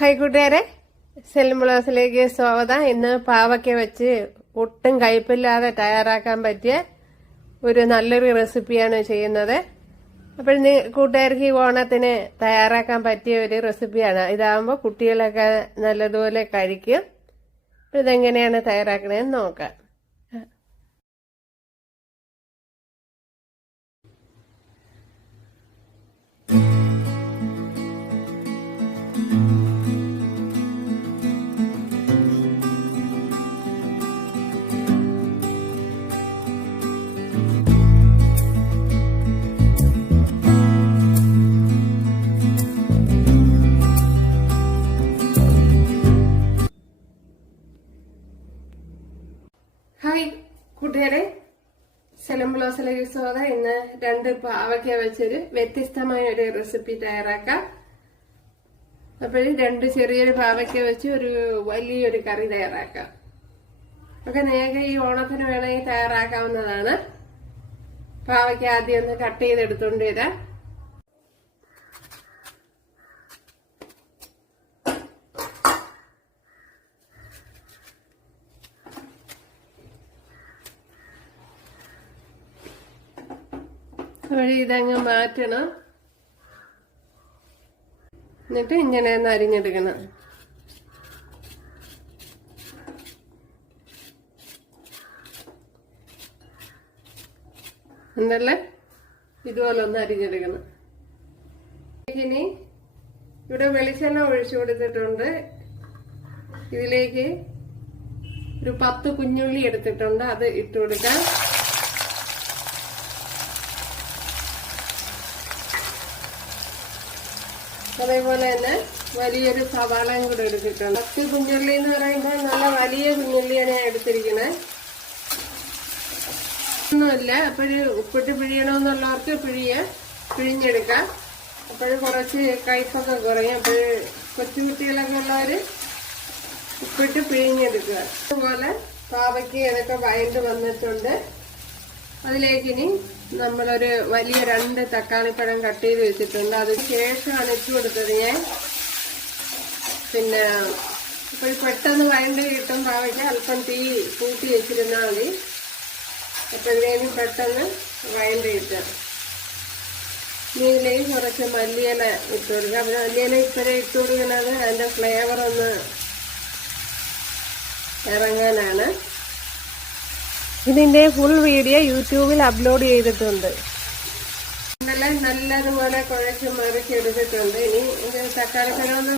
Hi കൂട്ടുകാരെ. സെൽമുളാസിലേക്ക് സ്വാഗതം. ഇന്ന് പാവയ്ക്ക വെച്ച് ഒട്ടും കയ്പില്ലാതെ തയ്യാറാക്കാൻ പറ്റിയ ഒരു നല്ലൊരു റെസിപ്പിയാണ് ചെയ്യുന്നത്. അപ്പോൾ കൂട്ടുകാർക്ക് ഈ ഓണത്തിന് തയ്യാറാക്കാൻ പറ്റിയ ഒരു റെസിപ്പിയാണ്. ഇതാകുമ്പോൾ കുട്ടികളൊക്കെ നല്ലതുപോലെ കഴിക്കും. ഇതെങ്ങനെയാണ് തയ്യാറാക്കണതെന്ന് നോക്കാം. ഹായ് കൂട്ടുകാരെ. സെലം ബ്ലോസിലേക്ക് സ്വാഗതം ഇന്ന് രണ്ട് പാവയ്ക്ക വെച്ചൊരു വ്യത്യസ്തമായ ഒരു റെസിപ്പി തയ്യാറാക്കാം. അപ്പോൾ രണ്ട് ചെറിയൊരു പാവയ്ക്ക വെച്ച് ഒരു വലിയൊരു കറി തയ്യാറാക്കാം. ഒക്കെ നേരെ ഈ ഓണത്തിന് വേണമെങ്കിൽ തയ്യാറാക്കാവുന്നതാണ്. പാവയ്ക്ക ആദ്യം ഒന്ന് കട്ട് ചെയ്തെടുത്തോണ്ട് വഴി ഇതങ്ങ് മാറ്റണം. എന്നിട്ട് ഇങ്ങനെ ഒന്ന് അരിഞ്ഞെടുക്കണം. എന്നല്ലേ ഇതുപോലെ ഒന്ന് അരിഞ്ഞെടുക്കണം. ഇനി ഇവിടെ വെളിച്ചെണ്ണ ഒഴിച്ചു കൊടുത്തിട്ടുണ്ട്. ഇതിലേക്ക് ഒരു പത്ത് കുഞ്ഞുള്ളി എടുത്തിട്ടുണ്ട്. അത് ഇട്ട് കൊടുക്കാം. അതേപോലെ തന്നെ വലിയൊരു സവാളയും കൂടെ എടുത്തിട്ടുണ്ട്. പത്ത് കുഞ്ഞുള്ളി എന്ന് പറയുമ്പോൾ നല്ല വലിയ കുഞ്ഞുള്ളിയാണ് ഞാൻ എടുത്തിരിക്കുന്നത് ഒന്നുമില്ല അപ്പോഴ് ഉപ്പിട്ട് പിഴിയണമെന്നുള്ളവർക്ക് പിഴിയ പിഴിഞ്ഞെടുക്കാം. അപ്പോഴ് കുറച്ച് കയ്പൊക്കെ കുറയും. അപ്പോഴ് കൊച്ചുകുട്ടികളൊക്കെ ഉള്ളവർ ഉപ്പിട്ട് പിഴിഞ്ഞെടുക്കുക. അതുപോലെ പാവയ്ക്ക് ഇതൊക്കെ വയണ്ട് വന്നിട്ടുണ്ട്. അതിലേക്കിനി നമ്മളൊരു വലിയ രണ്ട് തക്കാളിപ്പഴം കട്ട് ചെയ്ത് വെച്ചിട്ടുണ്ട്. അത് ശേഷമാണ് ഇട്ട് കൊടുത്തത് ഞാൻ. പിന്നെ ഇപ്പോൾ പെട്ടെന്ന് വയണ്ട് കിട്ടും പാവയ്ക്ക് അല്പം തീ കൂട്ടി വെച്ചിരുന്നാൽ മതി. അപ്പോഴേക്കും പെട്ടെന്ന് വയണ്ട് കിട്ടുക. നീലയും കുറച്ച് മല്ലിയില ഇട്ട് കൊടുക്കുക. അപ്പം മല്ലിയില ഇപ്പോഴേ ഇട്ട് കൊടുക്കുന്നത് അതിന്റെ ഫ്ലേവർ ഒന്ന് ഇറങ്ങാനാണ്. ഇതിന്റെ ഫുൾ വീഡിയോ യൂട്യൂബിൽ അപ്ലോഡ് ചെയ്തിട്ടുണ്ട്. ഇന്നലെ നല്ലതുപോലെ കുഴച്ച് മറിച്ചെടുത്തിട്ടുണ്ട് ഇനി ഇത് തക്കാളി